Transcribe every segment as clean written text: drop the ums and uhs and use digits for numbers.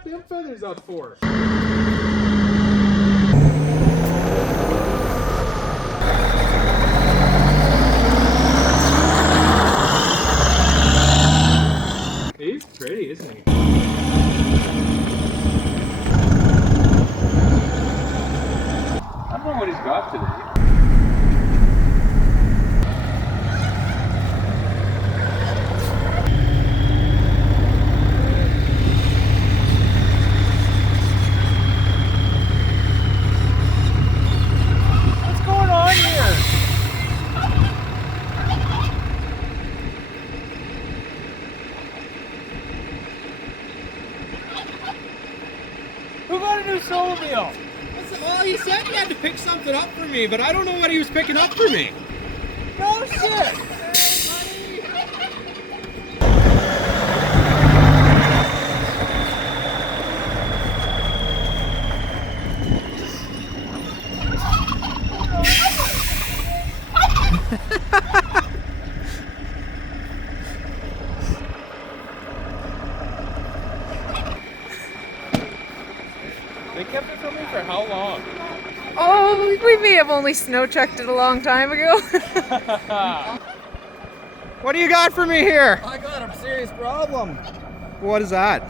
got them feathers up for? He's pretty, isn't he? I don't know what he's got today. What's going on here? Who got a new snowmobile? Well, he said he had to pick something up for me, but I don't know what he was picking up for me. No shit! They kept it from me for how long? Oh, we may have only snow checked it a long time ago. What do you got for me here? I got a serious problem. What is that?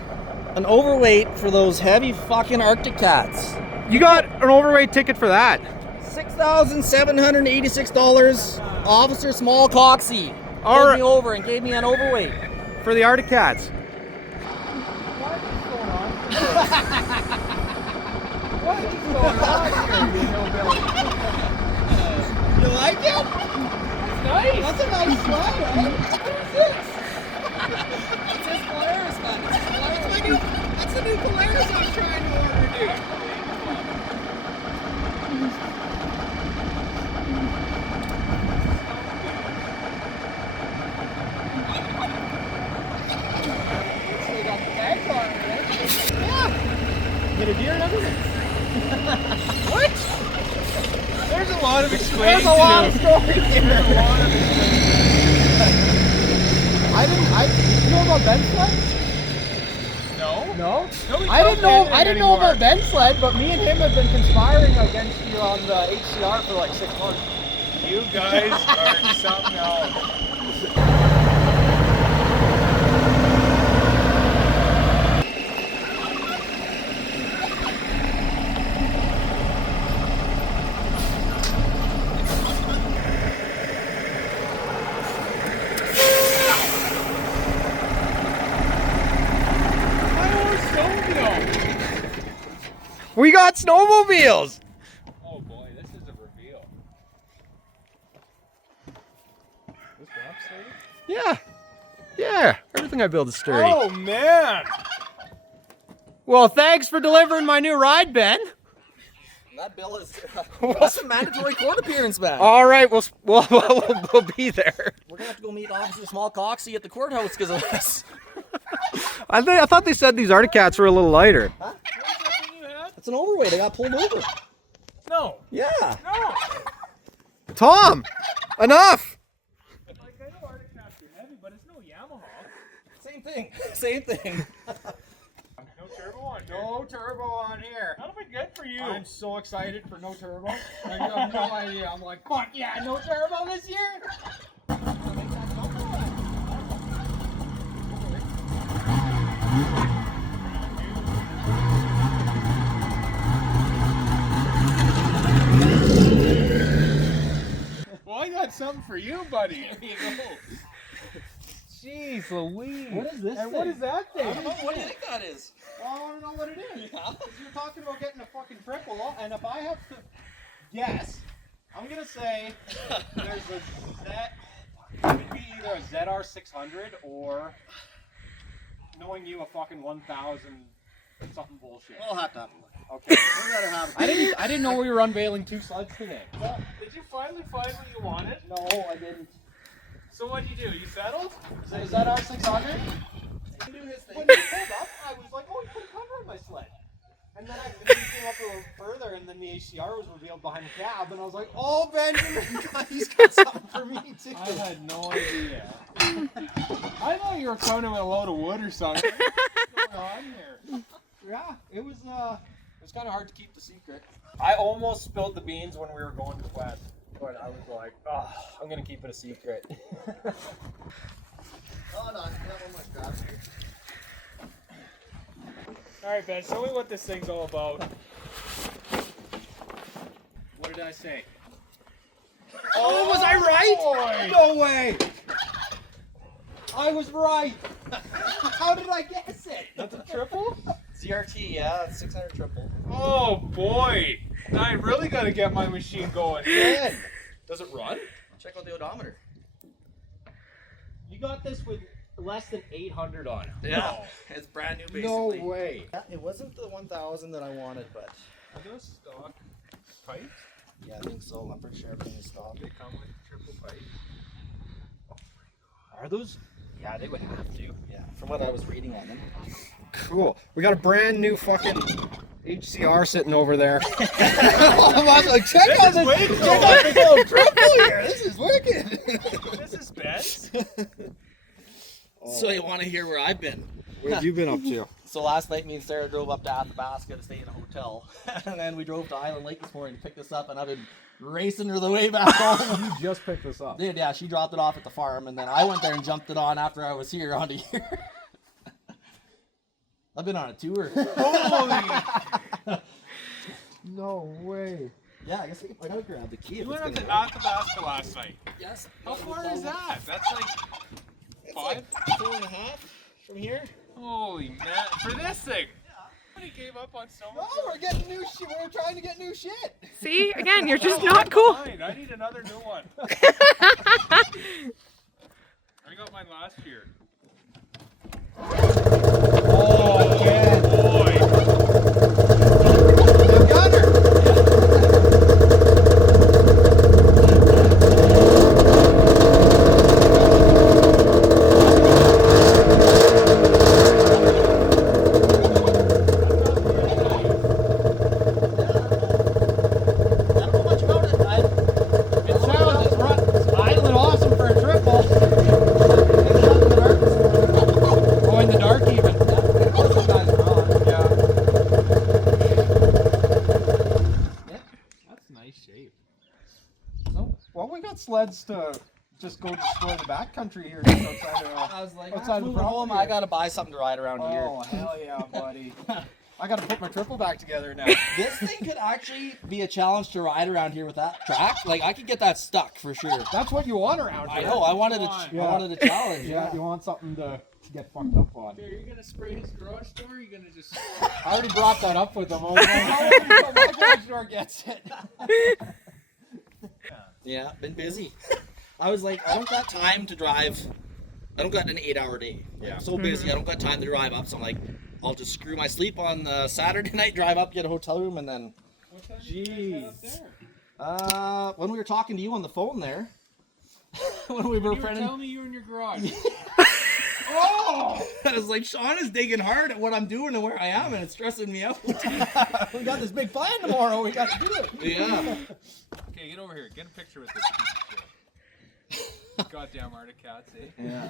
An overweight for those heavy fucking Arctic Cats. You got an overweight ticket for that? $6,786. Officer Small Coxie pulled me over and gave me an overweight. For the Arctic Cats. What is going on here, you hillbilly? You like it? It's nice. That's a nice sled, eh? What is this? It's his Polaris, man. That's the new Polaris I'm trying to order, dude. They got the bags on it, right? Yeah. Get a deer and everything. What? There's a lot of explaining. There's a lot of stories here. There's a lot of explaining. You know about Ben sled? No? No? Nobody I didn't know anymore. about Ben sled, but me and him have been conspiring against you on the HCR for like 6 months. You guys are something else. We got snowmobiles! Oh boy, this is a reveal. This ramp's sturdy? Yeah. Yeah, everything I build is sturdy. Oh man! Well, thanks for delivering my new ride, Ben. That bill is that's a mandatory court appearance, man. All right, we'll be there. We're gonna have to go meet Officer Small Coxie at the courthouse because of this. I thought they said these Arctic Cats were a little lighter. Huh? It's an overweight. I got pulled over. No. Yeah. No. Tom, enough. Like, I know Arctic Cats are heavy, but it's no Yamaha. Same thing. Same thing. No turbo on here. No turbo on here. That'll be good for you. I'm so excited for no turbo. Like, you have no idea. I'm like, fuck yeah, no turbo this year. Well, I got something for you, buddy. There you go. Jeez Louise. What is this And thing? what is that thing? I don't know. What do you think that is? Well, I want to know what it is. Yeah. Because you're talking about getting a fucking triple, and if I have to guess, I'm going to say there's a Z. It could be either a ZR 600 or, knowing you, a fucking 1000 something bullshit. We'll have to have a look. Okay. We gotta have. I didn't know we were unveiling 2 sleds today. Well, did you finally find what you wanted? No, I didn't. So what'd you do? You settled? Is that our 600? He knew his thing. When you pulled up, I was like, oh, you put a cover on my sled. And then I came up a little further, and then the HCR was revealed behind the cab, and I was like, oh, Benjamin, he's got something for me, too. I had no idea. I thought you were coming with a load of wood or something. What's going on here? yeah, it was kind of hard to keep the secret. I almost spilled the beans when we were going to Quest, but I was like, oh, I'm gonna keep it a secret. Oh no, I got one more grab here. All right, Ben, show me what this thing's all about. What did I say? Oh, was I right? Boy. No way! I was right! How did I guess it? That's a triple? ZRT, yeah, it's 600 triple. Oh boy! I really gotta get my machine going. Good. Does it run? Check out the odometer. You got this with less than 800 on it. Yeah, it's brand new No basically. way. Yeah, it wasn't the 1000 that I wanted, but Are those stock pipes? yeah, I think so. I'm pretty sure everything is stock. They come with triple pipe. Are those? Yeah, they would have to. Yeah, from what I was reading on them. Cool. We got a brand new fucking HCR sitting over there. I was like, check out this little triple here. This is wicked. This is Ben's? So you want to hear where I've been? What have you been up to? So last night, me and Sarah drove up to Athabasca to stay in a hotel, and then we drove to Island Lake this morning to pick this up, and I've been racing her the way back home. You just picked this up. Yeah, she dropped it off at the farm, and then I went there and jumped it on after I was here onto here. I've been on a tour. Holy! No way. Yeah, I guess I gotta grab the key. You if went it's up gonna to work. Athabasca last night. Yes. How far is that? That's like It's 5? like 4.5 from here. Holy man! For this thing. Somebody gave up on so much. we're getting new shit. We're trying to get new shit. See, again, you're just not cool. Mine. I need another new one. I got mine last year. Oh, again. Boy! The gunner. It's idling awesome for a triple. Oh, in the dark even. That's nice shape. Well, we got sleds to just go destroy the backcountry here just outside of. I was like, Outside I'm the moving home. property. I gotta buy something to ride around here. Oh hell yeah, buddy! I gotta put my triple back together now. This thing could actually be a challenge to ride around here with that track. Like I could get that stuck for sure. That's what you want around I here. know. I wanted Yeah. I wanted a challenge. Yeah, you want something to get fucked up on. Are you gonna spray his garage door? Or are you gonna just? I already brought that up with them. I was like, how my garage door gets it. Yeah, been busy. I was like, I don't got time to drive. I don't got an 8-hour day. Yeah. I'm so busy. I don't got time to drive up. So I'm like, I'll just screw my sleep on Saturday night, drive up, get a hotel room, and then. What time did you guys head up there? When we were talking to you on the phone there, when we were You were friending, telling me you were in your garage. oh, I was like, Sean is digging hard at what I'm doing and where I am, and it's stressing me out. We got this big plan tomorrow. We got to do it. Yeah. Okay, get over here. Get a picture with this piece of shit. Goddamn Arctic Cats, eh? Yeah.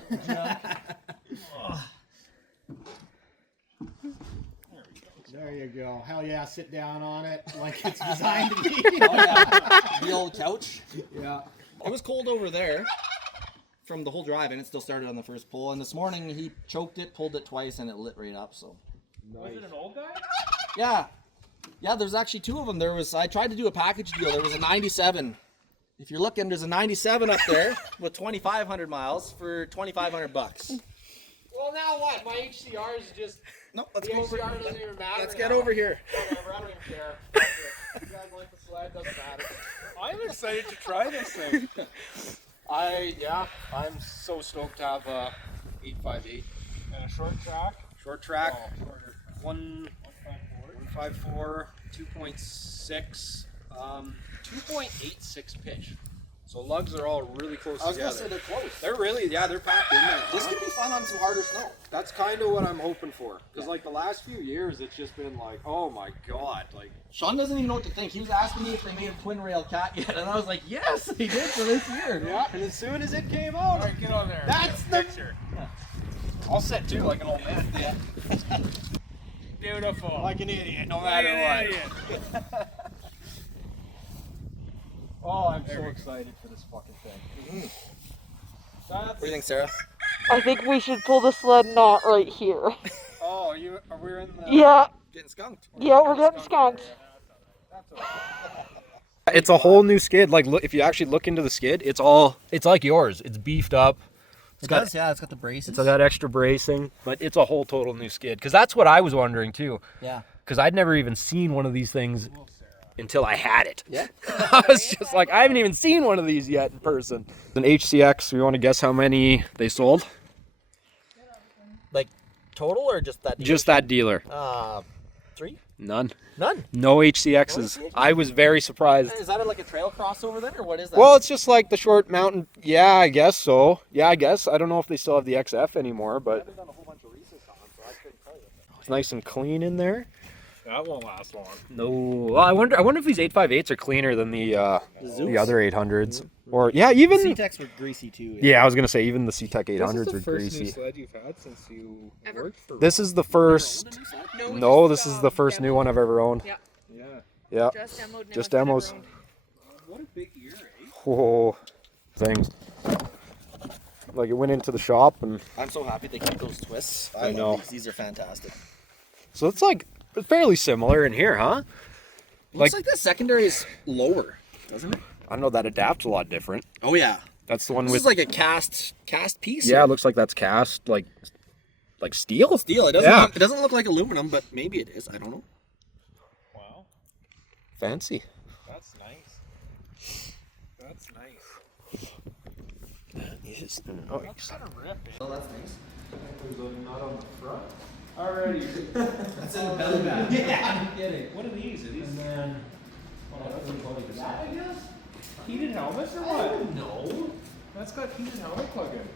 There you go. Hell yeah, sit down on it like it's designed to be. Oh, yeah. The old couch. Yeah. It was cold over there from the whole drive, and it still started on the first pull. And this morning he choked it, pulled it twice, and it lit right up. So. Was it an old guy? Yeah. Yeah, there's actually two of them. I tried to do a package deal. There was a 97. If you're looking, there's a 97 up there with 2,500 miles for $2,500. Well, now what? My HCR is just. Nope, let's The go over. HCR doesn't even matter. Let's get now. over here. Whatever, I don't even care. Fuck it. You guys like the sled, doesn't matter. I'm excited to try this thing. I'm so stoked to have a 858. And a short track. Short track, Oh, shorter. 154, 2.6, 2.86 pitch. So lugs are all really close I was together. gonna say they're close. They're really, they're packed in there. This could be fun on some harder snow. That's kind of what I'm hoping for. Because like the last few years, it's just been like, oh my god, like. Sean doesn't even know what to think. He was asking me if they made a twin rail cat yet, and I was like, yes, they did for this year. Yeah, and as soon as it came out, All right, get on there. That's Get a the- picture. I'll sit too like an old man. Yeah. Beautiful. Like an idiot, no matter what. Oh, I'm so excited for this fucking thing. What do you think, Sarah? I think we should pull the sled knot right here. Oh, are we in the... Yeah, Getting skunked. yeah, we're getting skunked. It's a whole new skid. Like, look, if you actually look into the skid, it's like yours. It's beefed up. It's got the braces. It's got extra bracing, but it's a whole total new skid. Because that's what I was wondering too. Yeah. Because I'd never even seen one of these things until I had it. Yeah. I was just like, I haven't even seen one of these yet in person. An HCX. You want to guess how many they sold? Like total or just that? Just that dealer. 3? None. None. No HCXs. I was very surprised. Is that like a trail crossover then, or what is that? Well, it's just like the short mountain. Yeah, I guess so. Yeah, I guess. I don't know if they still have the XF anymore, but it's nice and clean in there. That won't last long. No. Well, I wonder if these 858s are cleaner than the other 800s. Or yeah, even C-Techs were greasy too. yeah, I was gonna say even the C-Tech 800s This is are the first greasy. new sled you've had since you worked for. This is the first. No, this is the first new one I've ever owned. Yeah. Yeah. Yeah. Just demoed. Just demos. What a big ear, eh? Whoa, things. Like it went into the shop and I'm so happy they kept those twists. I know. Love these are fantastic. so it's like fairly similar in here, huh? Looks like the secondary is lower, doesn't it? I know that adapts a lot different. Oh yeah. That's the one This with is like a cast piece. yeah, it looks like that's cast like steel. Steel. It doesn't. Yeah. It doesn't look like aluminum, but maybe it is. I don't know. Wow. Fancy. That's nice. That's nice. Oh, Oh, that's nice. Not on the front. Already. That's in the belly bag. Yeah, I'm kidding. What are these? Are these? And then. Is that, I guess? Heated helmets or what? No. That's got heated helmet plug-in.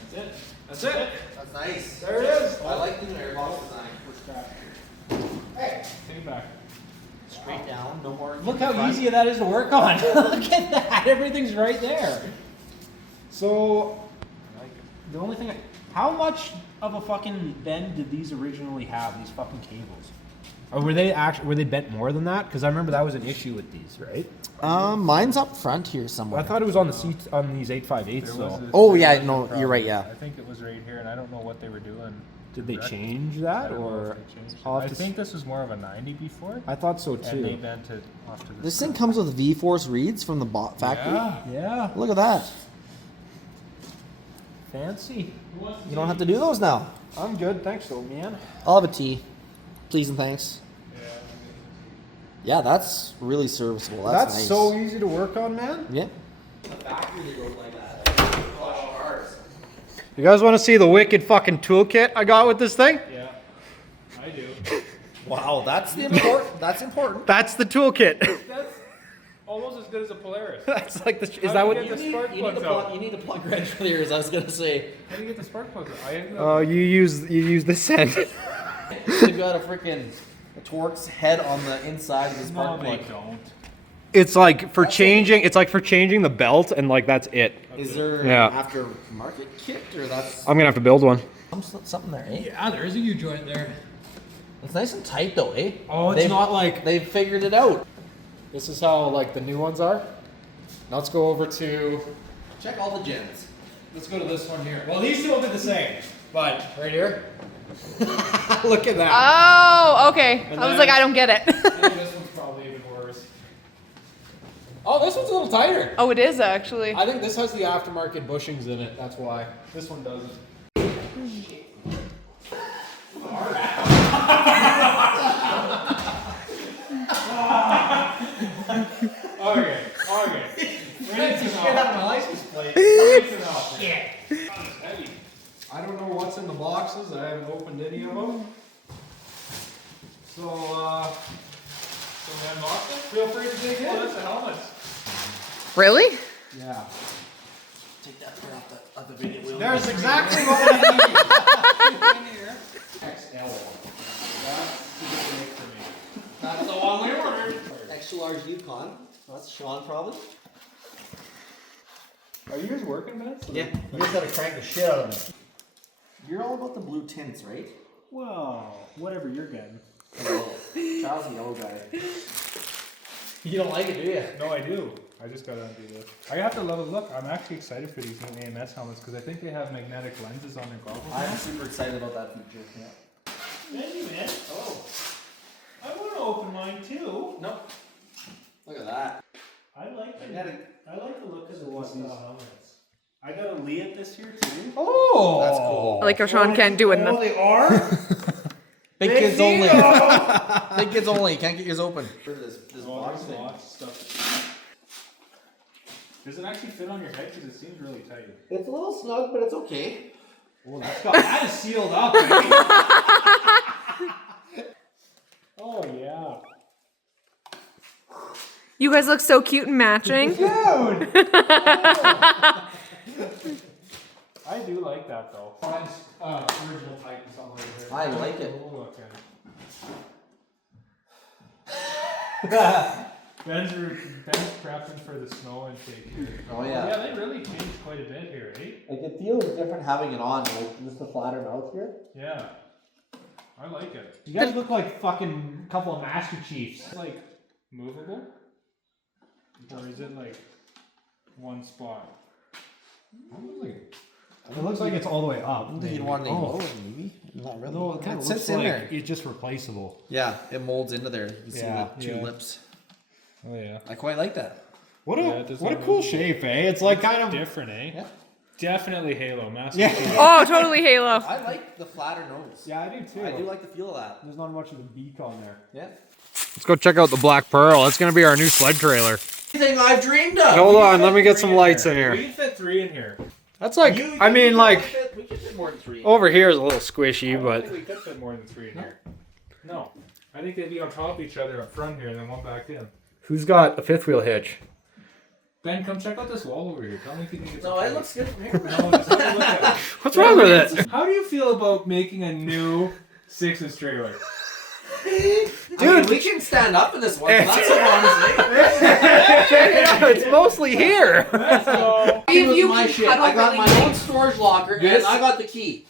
That's it. That's it. That's nice. There it is. I like the airbox design. Hey, take it back. Straight down. No more. Look how easy that is to work on. Look at that. Everything's right there. So, the only thing, how much of a fucking bend did these originally have, these fucking cables? Or were they bent more than that? Because I remember that was an issue with these, right? Mine's up front here somewhere. I thought it was on the seat on these 858s though. Oh yeah, no, you're right. Yeah. I think it was right here, and I don't know what they were doing. Did they change I that don't know or? if they changed it. I'll have I to think this was more of a 90 before, I thought so and they too. bent it off to the This side. thing comes with V-Force reeds from the factory. Yeah. Yeah, Look at that. fancy. You don't have to do those now. I'm good, thanks though, man. I'll have a tea. Please and thanks. Yeah, that's really serviceable. That's nice. so easy to work on, man. Yeah. You guys want to see the wicked fucking toolkit I got with this thing? Yeah, I do. Wow, that's important. That's important. That's the toolkit. That's almost as good as a Polaris. That's like the. Is How that do what? you get the spark You need plugs to out? plug. You need to plug right for the ears. I was gonna say. How do you get the spark plugs out? I ended up. Oh, you use this end. They've got a freaking Torx head on the inside of the No, spark they plug. don't. It's like for changing. It's like for changing the belt, and like that's it. Is there Yeah. an aftermarket kit or that's I'm gonna have to build one. something there, eh? Yeah, there is a U-joint there. It's nice and tight though, eh? Oh, it's not like They've figured it out. this is how like the new ones are. Now let's go over to. Check all the gens. Let's go to this one here. Well, these two will be the same, but right here. Look at that. Oh, okay. And I was then- like, I don't get it. I think this one's probably even worse. Oh, this one's a little tighter. Oh, it is actually. I think this has the aftermarket bushings in it. That's why. This one doesn't. Okay. Rinse out of my license plate. Shit. I don't know what's in the boxes. I haven't opened any of them. So, feel free to dig in. Oh, that's a helmet. Really? Yeah. Take that part off the video wheel. There's exactly what we need. XL. That's the good make for me. That's the one we ordered. Extra large Yukon. That's Sean probably. Are you guys working, man? Yeah. You just gotta crank the shit out of it. You're all about the blue tints, right? Well, whatever you're getting. Charles, the yellow guy. You don't like it, do you? No, I do. I just gotta undo this. I have to love a look. I'm actually excited for these new AMS helmets because I think they have magnetic lenses on their goggles. I'm super excited about that feature. Yeah. Thank you, man. Oh. I want to open mine too. Nope. Look at that. I like the look of the style helmets. I got a Leah this year too. Oh! That's cool. I like how Sean can't do it enough. Oh, they are? Big kids only. Big kids only. You can't get yours open. This box thing. Lots of stuff. Does it actually fit on your head? Because it seems really tight. It's a little snug, but it's okay. Oh, that is sealed up. Right? Oh, yeah. You guys look so cute and matching. Dude! I do like that though. Original Titan something like that. I like it. Cool looking. Ben's prepping for the snow intake here. Oh yeah. Yeah, they really changed quite a bit here, eh? Like it feels different having it on, like just the flatter mouth here. Yeah. I like it. You guys look like fucking couple of Master Chiefs. Like movable? Or is it like one spot? It looks like it's all the way up. You'd want it lower, maybe? Not really. No, it kind of sits looks in like there. it's just replaceable. Yeah, it molds into there. You can see Yeah, the two yeah. lips. Oh yeah. I quite like that. What a cool shape, eh? It's like kind of different, eh? Yeah. Definitely Halo, Master Yeah. Chief. Oh, totally Halo. I like the flatter nose. Yeah, I do too. I do like the feel of that. There's not much of a beak on there. Yeah. Let's go check out the Black Pearl. It's gonna be our new sled trailer. Anything I've dreamed of. Hold on, let me get some lights in We here. can fit 3 in here. That's like, I mean, like, we could fit more than 3. over here is a little I squishy, don't but think we could fit more than 3 in here. No. I think they'd be on top of each other up front here and then one back in. who's got a fifth wheel hitch? Ben, come check out this wall over here. Tell me if you can get No, some it looks good from here. No, just have a look at it. What's wrong with it? How do you feel about making a new 6's trailer? Dude, we can stand up in this one. That's honestly. It's mostly here. Let's go. You my shit. I got my own storage locker and I got the key.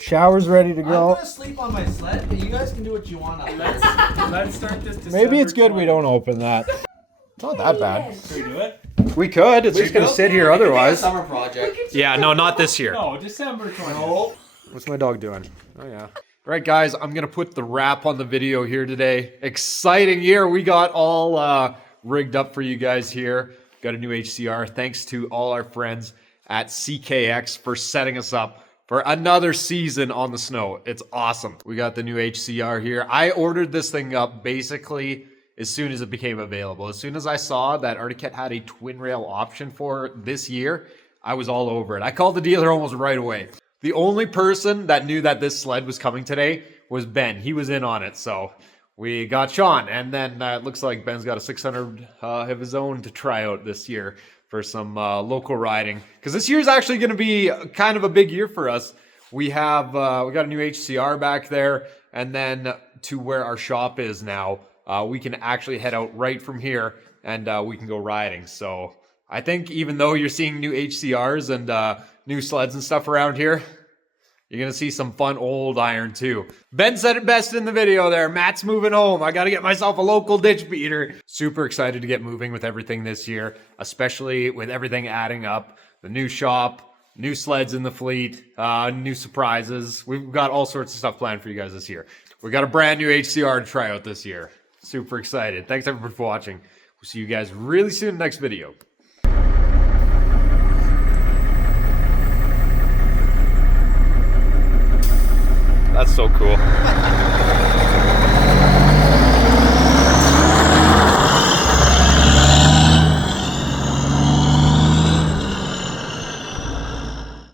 Shower's ready to I'm gonna sleep on my sled, but you guys can do what you want out there. Let's start this. Maybe it's good December we don't open that. It's not that bad. 20th. Should we do it? We could. It's just gonna sit here otherwise. Summer project. Yeah, no, not this year. No, December 20th. What's my dog doing? Oh yeah. Right, guys, I'm gonna put the wrap on the video here today. Exciting year. We got all rigged up for you guys here. Got a new HCR. Thanks to all our friends at CKX for setting us up for another season on the snow. It's awesome. We got the new HCR here. I ordered this thing up basically as soon as it became available. As soon as I saw that Arctic Cat had a twin rail option for this year, I was all over it. I called the dealer almost right away. The only person that knew that this sled was coming today was Ben. He was in on it, so we got Sean. And then it looks like Ben's got a 600 of his own to try out this year for some local riding. Because this year's actually going to be kind of a big year for us. We have we got a new HCR back there, and then to where our shop is now, we can actually head out right from here, and we can go riding. So I think even though you're seeing new HCRs and new sleds and stuff around here, you're going to see some fun old iron too. Ben said it best in the video there. Matt's moving home. I got to get myself a local ditch beater. Super excited to get moving with everything this year, especially with everything adding up. The new shop, new sleds in the fleet, new surprises. We've got all sorts of stuff planned for you guys this year. We got a brand new HCR to try out this year. Super excited. Thanks everybody for watching. We'll see you guys really soon in the next video. That's so cool.